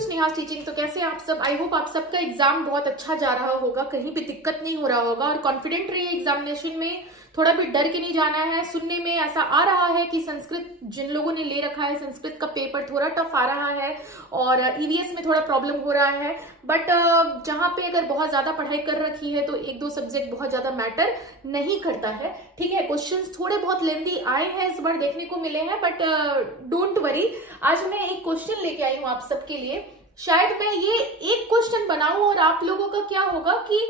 स्नेहास teaching. तो कैसे आप सब? आई होप आप सबका एग्जाम बहुत अच्छा जा रहा होगा, कहीं भी दिक्कत नहीं हो रहा होगा और कॉन्फिडेंट रहिए एग्जामिनेशन में। थोड़ा भी डर के नहीं जाना है। सुनने में ऐसा आ रहा है कि संस्कृत जिन लोगों ने ले रखा है, संस्कृत का पेपर थोड़ा टफ आ रहा है और ईवीएस में थोड़ा प्रॉब्लम हो रहा है। बट जहां पे अगर बहुत ज्यादा पढ़ाई कर रखी है तो एक दो सब्जेक्ट बहुत ज्यादा मैटर नहीं करता है। ठीक है, क्वेश्चंस थोड़े बहुत लेंदी आए हैं इस बार, देखने को मिले हैं, बट डोंट वरी। आज मैं एक क्वेश्चन लेके आई हूँ आप सबके लिए। शायद मैं ये एक क्वेश्चन बनाऊं और आप लोगों का क्या होगा कि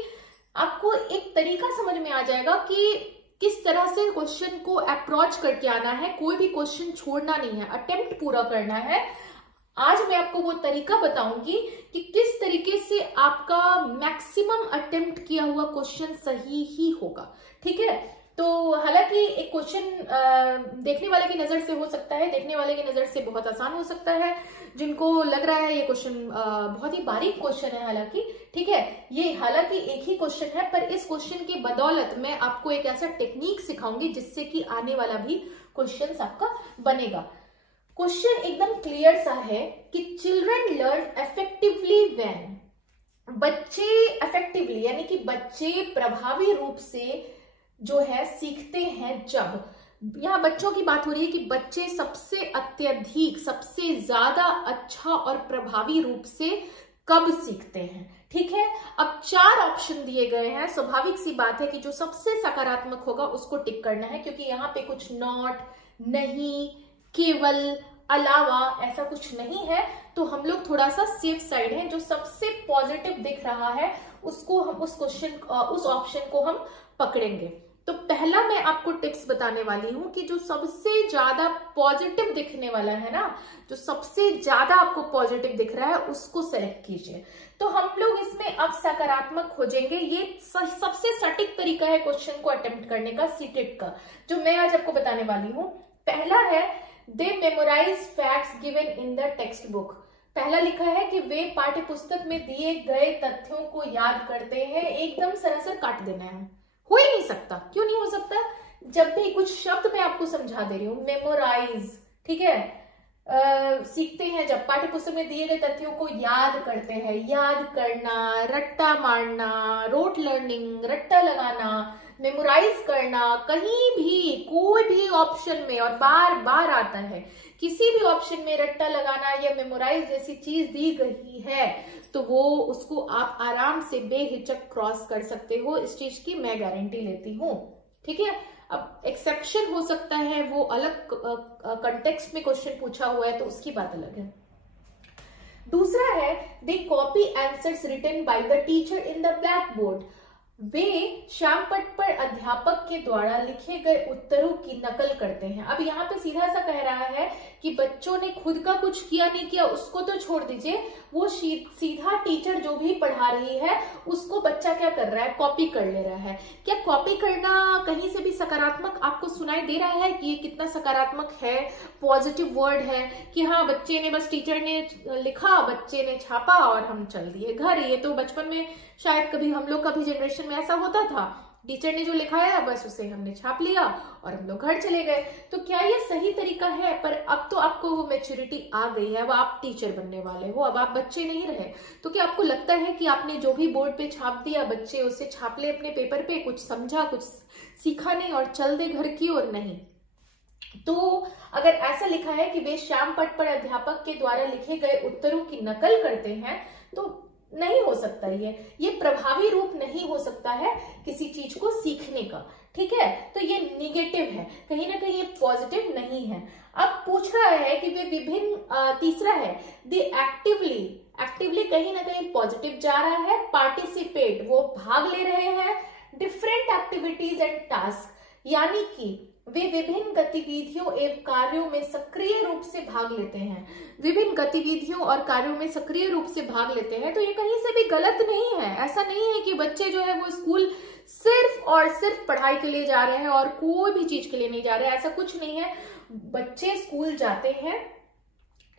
आपको एक तरीका समझ में आ जाएगा कि किस तरह से क्वेश्चन को अप्रोच करके आना है। कोई भी क्वेश्चन छोड़ना नहीं है, अटेम्प्ट पूरा करना है। आज मैं आपको वो तरीका बताऊंगी कि किस तरीके से आपका मैक्सिमम अटेम्प्ट किया हुआ क्वेश्चन सही ही होगा। ठीक है, तो हालांकि एक क्वेश्चन देखने वाले की नजर से हो सकता है, देखने वाले की नजर से बहुत आसान हो सकता है, जिनको लग रहा है ये क्वेश्चन बहुत ही बारीक क्वेश्चन है। हालांकि ठीक है, ये हालांकि एक ही क्वेश्चन है, पर इस क्वेश्चन की बदौलत मैं आपको एक ऐसा टेक्निक सिखाऊंगी जिससे कि आने वाला भी क्वेश्चन आपका बनेगा। क्वेश्चन एकदम क्लियर सा है कि चिल्ड्रन लर्न इफेक्टिवली व्हेन, बच्चे इफेक्टिवली यानी कि बच्चे प्रभावी रूप से जो है सीखते हैं जब। यहां बच्चों की बात हो रही है कि बच्चे सबसे अत्यधिक, सबसे ज्यादा अच्छा और प्रभावी रूप से कब सीखते हैं। ठीक है, अब 4 ऑप्शन दिए गए हैं। स्वाभाविक सी बात है कि जो सबसे सकारात्मक होगा उसको टिक करना है, क्योंकि यहाँ पे कुछ नॉट, नहीं, केवल, अलावा ऐसा कुछ नहीं है। तो हम लोग थोड़ा सा सेफ साइड है। जो सबसे पॉजिटिव दिख रहा है उसको हम उस ऑप्शन को हम पकड़ेंगे। तो पहला मैं आपको टिप्स बताने वाली हूं कि जो सबसे ज्यादा पॉजिटिव दिखने वाला है ना, जो सबसे ज्यादा आपको पॉजिटिव दिख रहा है उसको सेलेक्ट कीजिए। तो हम लोग इसमें अब सकारात्मक हो जाएंगे। ये सबसे सटीक तरीका है क्वेश्चन को अटेम्प्ट करने का, सीटेट का, जो मैं आज आपको बताने वाली हूं। पहला है they memorize facts given in the text book. पहला लिखा है कि वे पाठ्य पुस्तक में दिए गए तथ्यों को याद करते हैं। एकदम सरासर काट देना है, हो ही नहीं सकता। क्यों नहीं हो सकता? जब भी कुछ शब्द मैं आपको समझा दे रही हूं, मेमोराइज, ठीक है, सीखते हैं जब, पाठ्य पुस्तक में दिए गए तथ्यों को याद करते हैं। याद करना, रट्टा मारना, रोट लर्निंग, रट्टा लगाना, मेमोराइज करना, कहीं भी कोई भी ऑप्शन में, और बार बार आता है, किसी भी ऑप्शन में रट्टा लगाना या मेमोराइज जैसी चीज दी गई है तो वो उसको आप आराम से बेहिचक क्रॉस कर सकते हो। इस चीज की मैं गारंटी लेती हूँ। ठीक है, अब एक्सेप्शन हो सकता है, वो अलग कंटेक्स्ट में क्वेश्चन पूछा हुआ है तो उसकी बात अलग है। दूसरा है they copy answers written by the teacher in the black board. वे श्यामपट्ट पर अध्यापक के द्वारा लिखे गए उत्तरों की नकल करते हैं। अब यहाँ पे सीधा सा कह रहा है कि बच्चों ने खुद का कुछ किया नहीं किया उसको तो छोड़ दीजिए, वो सीधा टीचर जो भी पढ़ा रही है उसको बच्चा क्या कर रहा है, कॉपी कर ले रहा है। क्या कॉपी करना कहीं से भी सकारात्मक आपको सुनाई दे रहा है कि ये कितना सकारात्मक है, पॉजिटिव वर्ड है कि हाँ बच्चे ने, बस टीचर ने लिखा, बच्चे ने छापा और हम चल दिए घर। ये तो बचपन में शायद कभी हम लोग का भी जनरेशन में ऐसा होता था, टीचर ने जो लिखाया बस उसे हमने छाप लिया और हम लोग घर चले गए। तो क्या ये सही तरीका है? पर अब तो आपको वो मैच्योरिटी आ गई है, अब आप टीचर बनने वाले हो, अब आप बच्चे नहीं रहे। तो क्या आपको लगता है कि आपने जो भी बोर्ड पे छाप दिया बच्चे उसे छाप ले अपने पेपर पे, कुछ समझा, कुछ सीखा नहीं और चल दे घर की ओर? नहीं। तो अगर ऐसा लिखा है कि वे श्यामपट्ट पर अध्यापक के द्वारा लिखे गए उत्तरों की नकल करते हैं तो नहीं हो सकता। ये प्रभावी रूप नहीं हो सकता है किसी चीज को सीखने का। ठीक है, तो ये निगेटिव है, कहीं ना कहीं ये पॉजिटिव नहीं है। अब पूछ रहा है कि वे विभिन्न, तीसरा है दे एक्टिवली कहीं ना कहीं पॉजिटिव जा रहा है। पार्टिसिपेट, वो भाग ले रहे हैं। डिफरेंट एक्टिविटीज एंड टास्क, यानी कि वे विभिन्न गतिविधियों एवं कार्यों में सक्रिय रूप से भाग लेते हैं। विभिन्न गतिविधियों और कार्यों में सक्रिय रूप से भाग लेते हैं, तो ये कहीं से भी गलत नहीं है। ऐसा नहीं है कि बच्चे जो है वो स्कूल सिर्फ और सिर्फ पढ़ाई के लिए जा रहे हैं और कोई भी चीज के लिए नहीं जा रहे हैं, ऐसा कुछ नहीं है। बच्चे स्कूल जाते हैं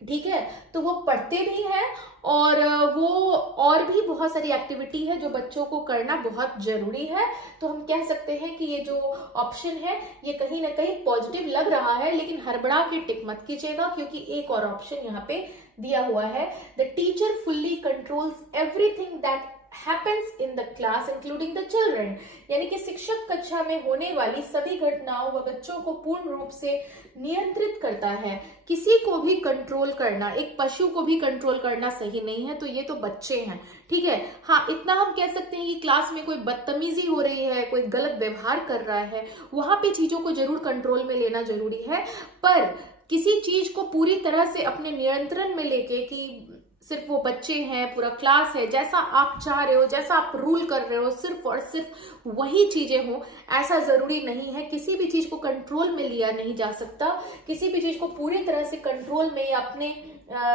ठीक है। तो वो पढ़ते भी हैं और वो और भी बहुत सारी एक्टिविटी है जो बच्चों को करना बहुत जरूरी है। तो हम कह सकते हैं कि ये जो ऑप्शन है ये कहीं ना कहीं पॉजिटिव लग रहा है, लेकिन हड़बड़ा के टिक मत कीजिएगा क्योंकि एक और ऑप्शन यहाँ पे दिया हुआ है, the teacher fully controls everything that happens in the class including the children, यानी कि शिक्षक कक्षा में होने वाली सभी घटनाओं व बच्चों को पूर्ण रूप से नियंत्रित करता है। किसी को भी कंट्रोल करना, एक पशु को भी कंट्रोल करना सही नहीं है, तो ये तो बच्चे हैं, ठीक है। हाँ, इतना हम कह सकते हैं कि क्लास में कोई बदतमीजी हो रही है, कोई गलत व्यवहार कर रहा है, वहां पे चीजों को जरूर कंट्रोल में लेना जरूरी है, पर किसी चीज को पूरी तरह से अपने नियंत्रण में लेके कि सिर्फ वो बच्चे हैं, पूरा क्लास है, जैसा आप चाह रहे हो, जैसा आप रूल कर रहे हो, सिर्फ और सिर्फ वही चीजें हो, ऐसा जरूरी नहीं है। किसी भी चीज को कंट्रोल में लिया नहीं जा सकता, किसी भी चीज को पूरी तरह से कंट्रोल में या अपने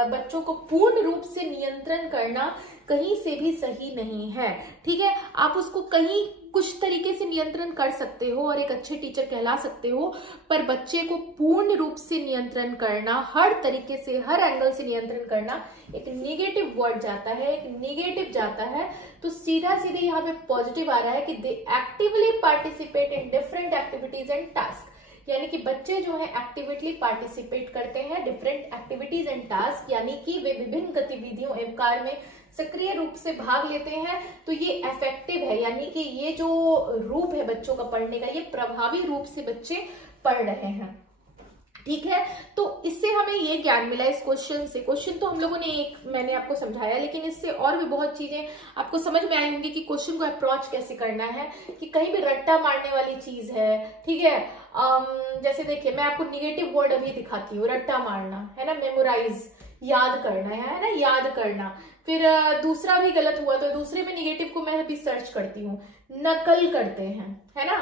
बच्चों को पूर्ण रूप से नियंत्रण करना कहीं से भी सही नहीं है, ठीक है। आप उसको कहीं कुछ तरीके से नियंत्रण कर सकते हो और एक अच्छे टीचर कहला सकते हो, पर बच्चे को पूर्ण रूप से नियंत्रण करना, हर तरीके से, हर एंगल से नियंत्रण करना एक नेगेटिव वर्ड जाता है, एक नेगेटिव जाता है। तो सीधा सीधे यहाँ पे पॉजिटिव आ रहा है कि they actively participate in different activities and task, यानी कि बच्चे जो है एक्टिवली पार्टिसिपेट करते हैं डिफरेंट एक्टिविटीज एंड टास्क, यानी कि वे विभिन्न गतिविधियों एवं कार्य में सक्रिय रूप से भाग लेते हैं। तो ये इफेक्टिव है, यानी कि ये जो रूप है बच्चों का पढ़ने का, ये प्रभावी रूप से बच्चे पढ़ रहे हैं, ठीक है। तो इससे हमें ये ज्ञान मिला इस क्वेश्चन से। क्वेश्चन तो हम लोगों ने मैंने आपको समझाया, लेकिन इससे और भी बहुत चीजें आपको समझ में आई होंगी कि क्वेश्चन को अप्रोच कैसे करना है, कि कहीं भी रट्टा मारने वाली चीज है, ठीक है। जैसे देखिए, मैं आपको निगेटिव वर्ड अभी दिखाती हूँ, रट्टा मारना है ना, मेमोराइज, याद करना है ना, याद करना। फिर दूसरा भी गलत हुआ तो दूसरे में निगेटिव को मैं अभी सर्च करती हूँ, नकल करते हैं, है ना।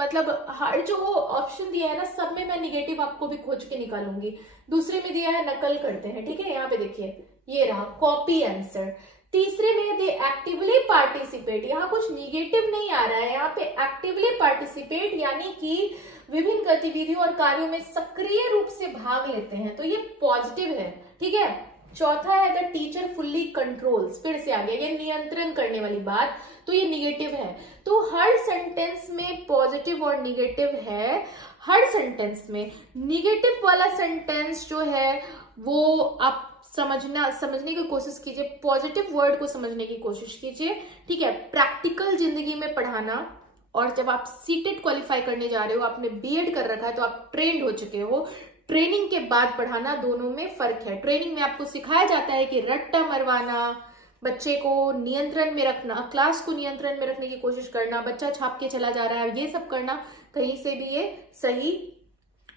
मतलब हर जो ऑप्शन दिया है ना, सब में मैं निगेटिव आपको भी खोज के निकालूंगी। दूसरे में दिया है नकल करते हैं, ठीक है, यहाँ पे देखिए ये रहा कॉपी आंसर। तीसरे में दे एक्टिवली पार्टिसिपेट, यहाँ कुछ निगेटिव नहीं आ रहा है, यहाँ पे एक्टिवली पार्टिसिपेट यानी कि विभिन्न गतिविधियों और कार्यों में सक्रिय रूप से भाग लेते हैं, तो ये पॉजिटिव है, ठीक है। चौथा है द टीचर फुल्ली कंट्रोल्स, फिर से आ गया ये नियंत्रण करने वाली बात, तो ये निगेटिव है। तो हर सेंटेंस में पॉजिटिव और निगेटिव है, हर सेंटेंस में। निगेटिव वाला सेंटेंस जो है वो आप समझने की कोशिश कीजिए, पॉजिटिव वर्ड को समझने की कोशिश कीजिए, ठीक है। प्रैक्टिकल जिंदगी में पढ़ाना, और जब आप सीटेट क्वालिफाई करने जा रहे हो, आपने बीएड कर रखा है तो आप ट्रेंड हो चुके हो, ट्रेनिंग के बाद पढ़ाना, दोनों में फर्क है। ट्रेनिंग में आपको सिखाया जाता है कि रट्टा मरवाना, बच्चे को नियंत्रण में रखना, क्लास को नियंत्रण में रखने की कोशिश करना, बच्चा छाप के चला जा रहा है, ये सब करना कहीं से भी ये सही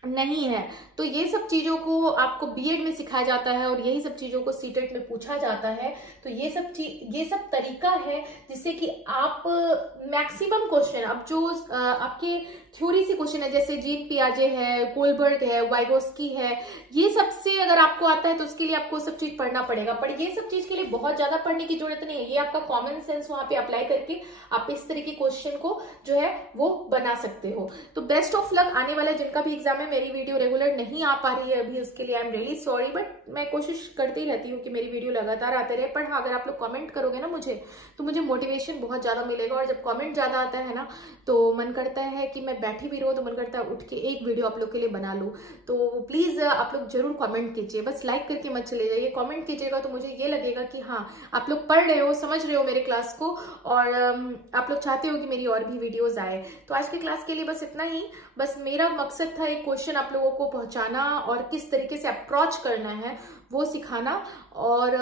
नहीं है। तो ये सब चीजों को आपको बीएड में सिखाया जाता है और यही सब चीजों को सीटेट में पूछा जाता है। तो ये सब तरीका है जिससे कि आप मैक्सिमम क्वेश्चन, अब जो आपके थ्योरी से क्वेश्चन है, जैसे जीन पियाजे है, कोलबर्ग है, वाइगोस्की है, ये सबसे अगर आपको आता है तो उसके लिए आपको सब चीज पढ़ना पड़ेगा। पर ये सब चीज के लिए बहुत ज्यादा पढ़ने की जरूरत नहीं है, ये आपका कॉमन सेंस वहां पे अप्लाई करके आप इस तरह के क्वेश्चन को जो है वो बना सकते हो। तो बेस्ट ऑफ लक आने वाला जिनका भी एग्जाम है। मेरी वीडियो रेगुलर नहीं आ पा रही है अभी, उसके लिए I am really sorry, but मैं कोशिश करती रहती हूँ कि मेरी वीडियो लगातार आते रहे। पर हाँ, अगर आप लोग कमेंट करोगे ना मुझे, तो मुझे मोटिवेशन बहुत ज्यादा मिलेगा, और जब कमेंट ज्यादा आता है ना तो मन करता है कि मैं बैठी भी रहूं, तो मन करता है उठ के एक वीडियो आप लोग के लिए बना लूं। तो प्लीज आप लोग जरूर कमेंट कीजिए, बस लाइक करके मत चले जाइए, कमेंट कीजिएगा तो मुझे ये लगेगा कि हाँ आप लोग पढ़ रहे हो, समझ रहे हो मेरे क्लास को, और आप लोग चाहते हो कि मेरी और भी वीडियोज आए। तो आज की क्लास के लिए बस इतना ही। बस मेरा मकसद था एक क्वेश्चन आप लोगों को पहुंचाना और किस तरीके से अप्रोच करना है वो सिखाना, और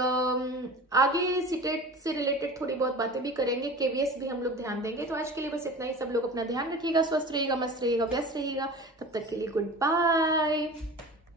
आगे सीटेट से रिलेटेड थोड़ी बहुत बातें भी करेंगे, केवीएस भी हम लोग ध्यान देंगे। तो आज के लिए बस इतना ही। सब लोग अपना ध्यान रखिएगा, स्वस्थ रहिएगा, मस्त रहिएगा, व्यस्त रहिएगा। तब तक के लिए गुड बाय।